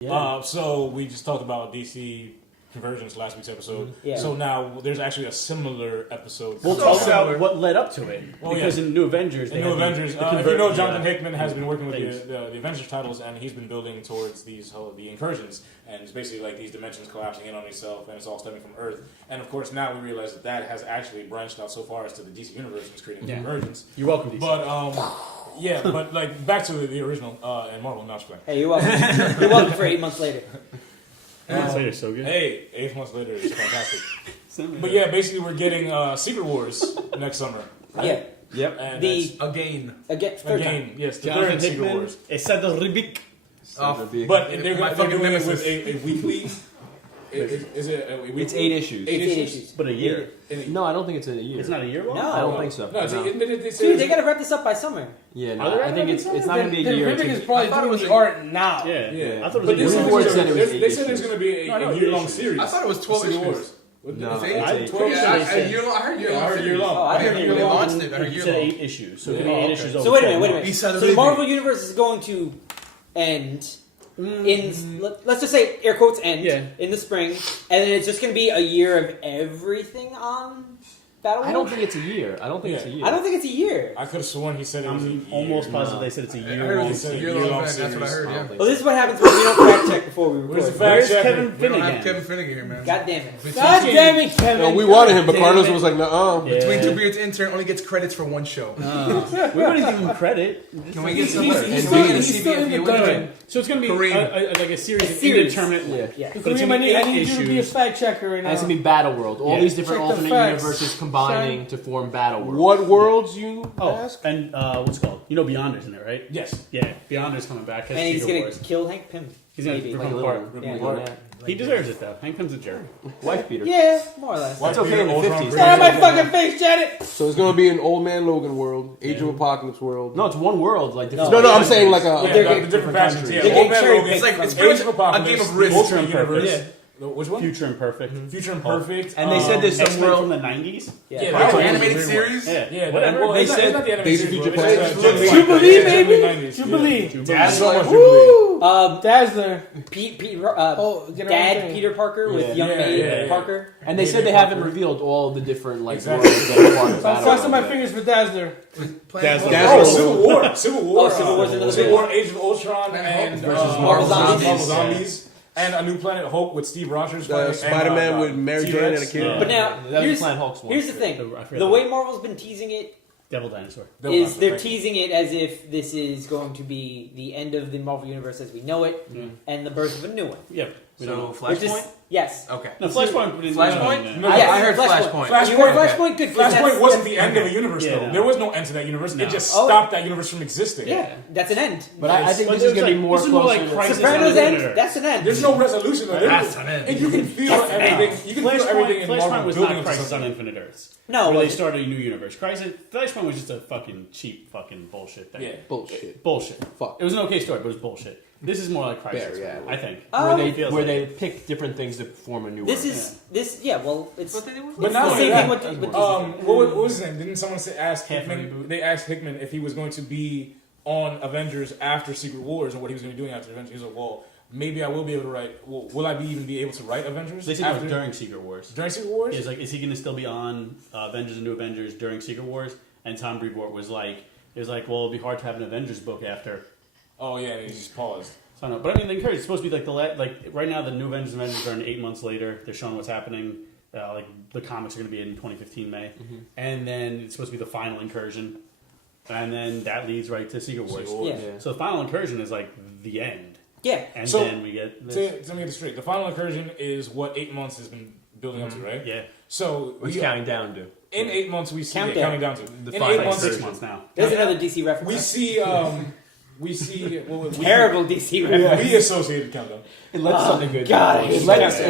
Yeah. So we just talked about DC conversions last week's episode. Yeah. So now there's actually a similar episode. We'll talk about what led up to it. Because in New Avengers... In New Avengers, if you know, Jonathan Hickman has been working with the Avengers titles, and he's been building towards the incursions. And it's basically like these dimensions collapsing in on itself, and it's all stemming from Earth. And of course, now we realize that has actually branched out so far as to the DC universe and is creating conversions. You're welcome, DC. But, yeah, but like back to the original and Marvel, not Square. Hey, you're welcome. You're welcome for 8 months later. 8 months later is so good. Hey, 8 months later is fantastic. But yeah, basically we're getting Secret Wars next summer. Right? Yeah. Yep. And Again, third again, time. yes, the Jonathan third Secret Hickman, Wars. Essada Ribik. But they're doing it with a weekly. Is it a weekly? It's 8 issues. It's 8 issues. But a year. No, I don't think it's in a year. It's not a year long? No. I don't think so. No, Dude, they gotta wrap this up by summer. Yeah, Are no, they I think it's not going to be a year. Rivik is probably doing the art now. Yeah. I thought it But was a year. they said there's going to be a year-long series. I thought it was 12 Secret issues. Wars. No, It's it's 12 Yeah, I issues. heard year long. I heard year long. I heard year long. Oh, I They heard year long. launched it. I heard You year said long. 8 issues. So it could be Oh, 8 okay. issues over So wait a 12 minute. months. So the Marvel Universe is going to end in, let's just say, air quotes, end in the spring, and then it's just going to be a year of everything on Battleworld? I don't think it's a year. I don't think it's a year. I don't think it's a year. I could have sworn he said it was a year. I'm almost positive they said it's a I heard year it long. was a year-long event. That's what I heard, yeah. Well, this is what happens when we don't fact check before we Where's the record. fact Where's checker? Kevin We don't Finnegan? have Kevin Finnegan here, man. God damn it. God damn it, Kevin. No, we wanted him, but God Carlos damn it. was like, "Nuh-uh." Between Two Beards intern only gets credits for one show. We wouldn't give him credit. Can we get some? He's still in the gun. So it's going to be like a series of series. indeterminate. Yeah. But it's Kareem, going to be I 8 need you to be a issues. fact checker right And now. it's going to be Battleworld. All Yeah. these different Check the alternate facts, universes combining to form Battleworld. What worlds you Oh, ask? and what's it called? You know Beyonder's in it, right? Yes. Yeah, Beyonder's coming back. And he's going going to kill Hank Pym. He's going to Maybe. rip Like a him little, apart. Yeah. like a man. He deserves it, though. Hank Pym's a jerk. Wife beater. Yeah, more or less. That's okay in the 50s. Get out of my fucking face, Janet! So it's gonna be an Old Man Logan world, Age of Apocalypse world. No, it's one world. Like No. no, I'm saying like Yeah, a. the different factions. Yeah, They're Old getting Man cherry Logan. picked It's like from- it's pretty Age of much a Apocalypse, game of the risk. Ultimate Future Universe. Imperfect. Which one? Future Imperfect. Future Imperfect. And they said there's some X-Men world. from the 90s? Yeah. Yeah, Like that an was animated a weird series. Yeah, Yeah, whatever. Well, They it's said not the animated Days of series, Future bro. It's Past. Jubilee. Jubilee, Yeah, baby. Jubilee 90s. Jubilee. Dazzler. Woo! Um, Dazzler. Dad Peter Parker with young maid Parker. And they said they haven't revealed all the different like Exactly. worlds that are part of I'm crossing my Battleworld. fingers for Dazzler. Dazzler. Oh, Civil War. Civil War. Civil War's another Civil big War, Age of Ultron, and versus Marvel Zombies. Marvel Zombies. And A New Planet Hope with Steve Rogers playing. and, Spider-Man with Mary Jane T-Rex. and a kid. Yeah. But now, That was here's, Planet Hulk's one. here's the thing. I forgot The that. way Marvel's been teasing it Devil Dinosaur. is they're teasing it as if this is going to be the end of the Marvel Universe as we know it and the birth of a new one. Yeah. So Which is, Flashpoint. yes. Okay. No, Flashpoint. Flashpoint? No. Yes, I heard Flashpoint. You heard Flashpoint? Good. 'cause Flashpoint that's- wasn't the end of a universe, Yeah, though. no. There was no end to that universe. No. It just Oh. stopped that universe from existing. Yeah, that's an end. But I think But this is there's going to be like- more this is more closer like to Crisis Sopranos on end? Infinite That's an end. There's no resolution, though. That's an end. And you can feel everything. You can feel everything in Flashpoint Marvel was building not up to Crisis on something. Infinite Earths. No, Where they it started a new universe. Flashpoint was just a fucking cheap fucking bullshit thing. Yeah. Bullshit. Bullshit. Fuck. It was an okay story, but it was bullshit. This is more like Crisis, Fair, yeah. I think. where they pick different things to form a new This world. is this. Yeah, well, it's But it's not the only same that, thing with what was his name? Didn't someone ask Half Hickman? reboot. They asked Hickman if he was going to be on Avengers after Secret Wars and what he was going to be doing after Avengers. He was like, well, maybe I will be able to write. Well, will I even be able to write Avengers? They said it was during Secret Wars. During Secret Wars? Is like, is he going to still be on Avengers and New Avengers during Secret Wars? And Tom Brevoort was like, well, it'll be hard to have an Avengers book after. Oh yeah, and he just paused. So I don't know, but I mean, the encourage. It's supposed to be like like right now, the New Avengers are in 8 months later. They're showing what's happening. Like the comics are going to be in 2015 May, and then it's supposed to be the final incursion, and then that leads right to Secret Wars. Yeah. So the final incursion is like the end, yeah. and So, then we get this. To make it straight, the final incursion is what 8 months has been building up to, right? Yeah, So What's counting down to? in 8 months we see Countdown. counting down to The in final 8 months. 6 months now. There's another DC reference. We see Terrible DC reference. We associated countdown. It led to something good. God, It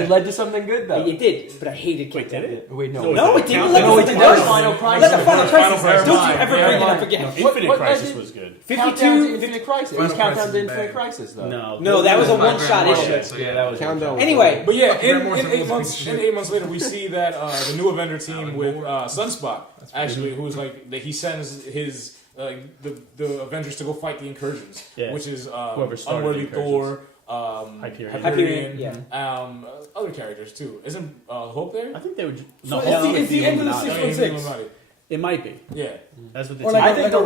led to something good though. It did, but I hated Wait, Countdown. did it? Wait, no. No, it didn't. Let No, me it something didn't. else. Final Crisis. Let the Final Crisis. Crisis. Don't you ever Yeah. bring it up No, again. Infinite what Crisis did- was good. Countdown to 52. Infinite Crisis. It Final was Countdown Crisis to is Infinite bad. Crisis though. No, that was a My one-shot grandma issue. said so, Yeah, that was Countdown. Anyway, But yeah, Fucking in Grandma said 8 was months, piece of in shit. 8 months later, we see that the new Avenger team with Sunspot, actually, who's like that he sends his the Avengers to go fight the incursions, Yeah. which is Whoever started Unworthy the incursions. Thor, Hyperion, yeah. Other characters too. Isn't Hope there? I think they would. So No, it's the end of the Illuminati. 616. It might be. Yeah. That's what they Or say. like- I think the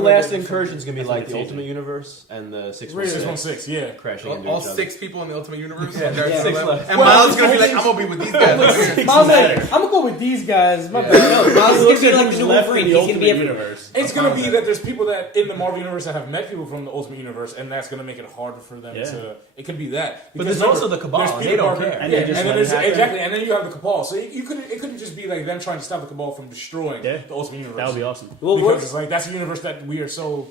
reboot last of it. incursion is gonna be That's what like it's the using. Ultimate Universe and the 616, yeah. crashing into All each other. 6 people in the Ultimate Universe. Yeah, They're yeah. still 6 left. left. And Well, Miles is gonna be it's like, I'm gonna be with these guys. Miles like, I'm gonna go with these guys. My Yeah. bad. No, Miles is Look gonna be at like who's the new left Wolverine. in the He's gonna be Ultimate everywhere. Universe. It's gonna be that there's people that in the Marvel universe that have met people from the Ultimate Universe, and that's gonna make it harder for them Yeah. to. It could be that. But Because there's also the Cabal, there's and Peter they don't Parker, care. And yeah, they just and then let it there's happen. exactly, and then you have the Cabal. So it couldn't just be like them trying to stop the Cabal from destroying Yeah. the Ultimate Universe. That would be awesome. Well, Because it's like that's a universe that we are so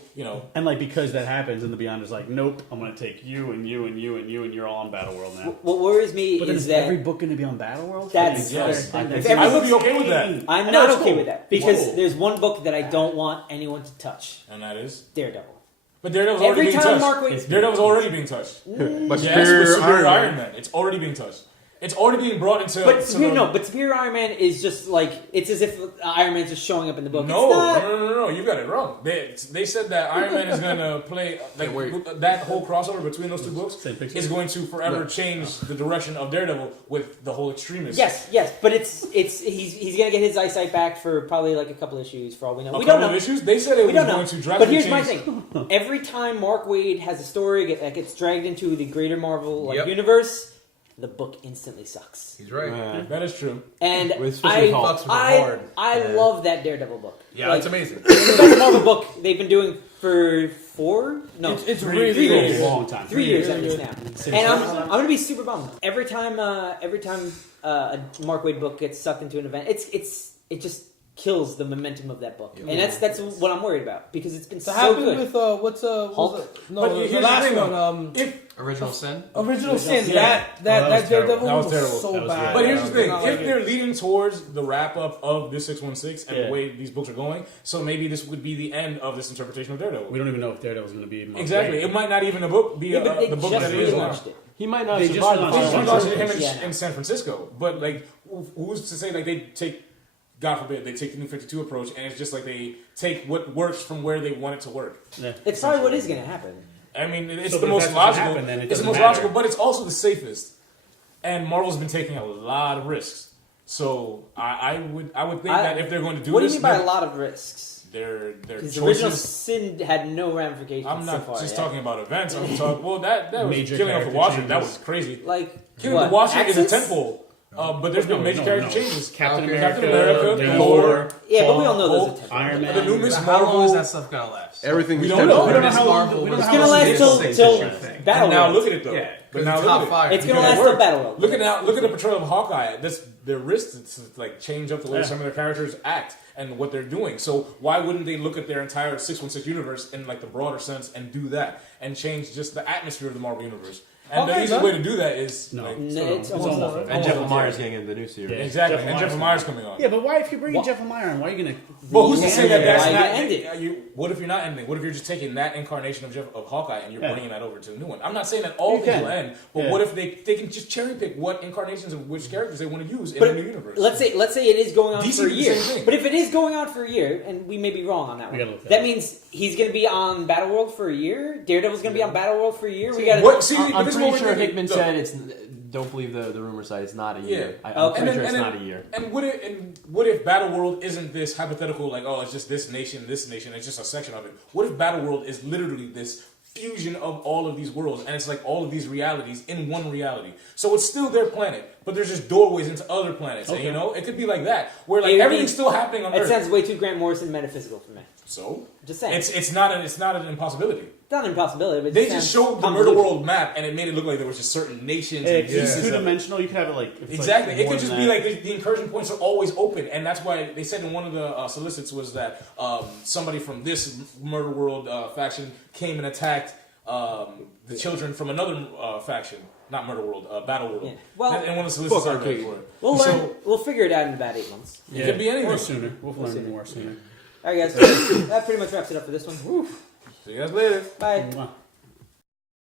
And like because that happens, and the Beyond is like, nope, I'm gonna take you and you and you and you, and you're all on Battleworld now. What worries me But then is is that every book gonna be on Battleworld? That's- yes. if I every would be book's okay with that, I'm I know, not it's okay cool. with that because Whoa. there's one book that I don't want anyone to touch. and that is. Daredevil. But Daredevil's already Every being time touched. Mark Waid's Daredevil's already being touched. But Yes, with Superior Iron Man. It's already being touched. It's already being brought into. But to the- but Superior Iron Man is just like it's as if Iron Man's just showing up in the book. No, It's not. no, you got it wrong. They said that Iron Man is gonna play like that whole crossover between those two books Same picture. is going to forever change the direction of Daredevil with the whole extremist. Yes, but he's gonna get his eyesight back for probably like a couple issues for all we know. A We don't couple know. of issues. They said it We was don't know. going to But drastically here's my change. thing: every time Mark Waid has a story that gets dragged into the greater Marvel Yep. universe, the book instantly sucks. He's right. That is true. And With especially Hulk. Fucks with hard. I love that Daredevil book. Yeah, Like, it's amazing. it's the best Marvel book they've been doing for 4? No, It's 3 really years. good. a long time. 3 years at least now. Since And I'm gonna be super bummed every time a Mark Waid book gets sucked into an event. It just kills the momentum of that book, and that's what I'm worried about because it's been So so happened good. with what's Hulk? it? No, But the here's last the thing, one. If Original Sin. Original Sin. Yeah. That was terrible. Daredevil That was was terrible. so That was bad. But here's the thing: Not if like it. they're leading towards the wrap up of this 616 and Yeah. the way these books are going, so maybe this would be the end of this interpretation of Daredevil. We don't even know if Daredevil's gonna be Mark Exactly. Waid. It might not even the book be Yeah, but they the book just that it is now. relaunched it. He might not They just survive. relaunched They it. just Oh, relaunched okay. him Yeah. in San Francisco, but like, who's to say like they take, God forbid, they take the New 52 approach, and it's just like they take what works from where they want it to work. Yeah. It's probably what is going to happen. I mean, it's So, the but if most that's what logical. happened, then it It's the doesn't most matter. logical, but it's also the safest. And Marvel's been taking a lot of risks, so I would think that if they're going to do what this, do you mean by a lot of risks? their Because the original choices. Sin had no ramifications. I'm not so far, just yeah. talking about events. I'm talking. Well, that was Major killing off the character Watcher. That changes. was crazy. Like Killing what? the Watcher is a Axis? temple. But there's been major character changes. Captain Okay. America, Captain America, Thor, Yeah, but we all know those are Hulk, temporary. Iron Man. The new Miss How long Marvel. is that stuff gonna last? Everything We is don't know. temporary. We don't know Miss how long. Marvel We don't was- know It's how gonna long last it is. till Six till issue thing. And now Battleworld. look at it though. Yeah, But 'cause now it's look top at it. 5. It's gonna Because last it till worked. Battleworld. Look at the portrayal of Hawkeye. Their risk to like change up the way Yeah. some of their characters act and what they're doing. So why wouldn't they look at their entire 616 universe in like the broader sense and do that and change just the atmosphere of the Marvel universe? And the Okay, easiest no. way to do that is No. like, No, it's almost almost over. over. And Jeff almost Lemire over. is getting into the new series. Yeah. Exactly. Jeff And Jeff Lemire's Lemire's coming on. Yeah, but why if you're bringing What? Jeff Lemire on, why are you gonna? But who's to say that that's Why not end it? What if you're not ending? What if you're just taking that incarnation of Hawkeye and you're Yeah. bringing that over to the new one? I'm not saying that all You things can. will end, but Yeah. what if they can just cherry pick what incarnations of which characters they want to use in But the new universe? let's say it is going on DC for a did the year. same thing. But if it is going on for a year, and we may be wrong on that We one, gotta look that that up. means he's going to be on Battleworld for a year. Daredevil's going to be on Battleworld for a year. We got What? See, I'm this is pretty what sure we're thinking. Hickman Look, said it's. Don't believe the rumor side. It's not a year. Yeah. I'm Okay. pretty And sure then- it's and not a year. And what if Battleworld isn't this hypothetical, like, oh, it's just this nation, it's just a section of it? What if Battleworld is literally this fusion of all of these worlds, and it's like all of these realities in one reality? So it's still their planet, but there's just doorways into other planets, and, Okay. it could be like that, where like It would everything's be- still happening on It Earth. sounds way too Grant Morrison metaphysical for me. So Just saying. it's not an impossibility. It's not an impossibility, but it They sounds just showed the convoluted. Murder World map, and it made it look like there was just certain nations and It's pieces two of it. dimensional. You could have it like it's Exactly. Like It more could just than be that. like the incursion points are always open, and that's why they said in one of the solicits was that somebody from this Murder World faction came and attacked the children from another faction, not Murder World, Battle World. Yeah. Well, in one of the solicits I read arcade. for it. We'll So- learn. We'll figure it out in about 8 months. It could be anything. or sooner. We'll learn more sooner. All right, guys. That pretty much wraps it up for this one. Woo. See you guys later. Bye. Mwah.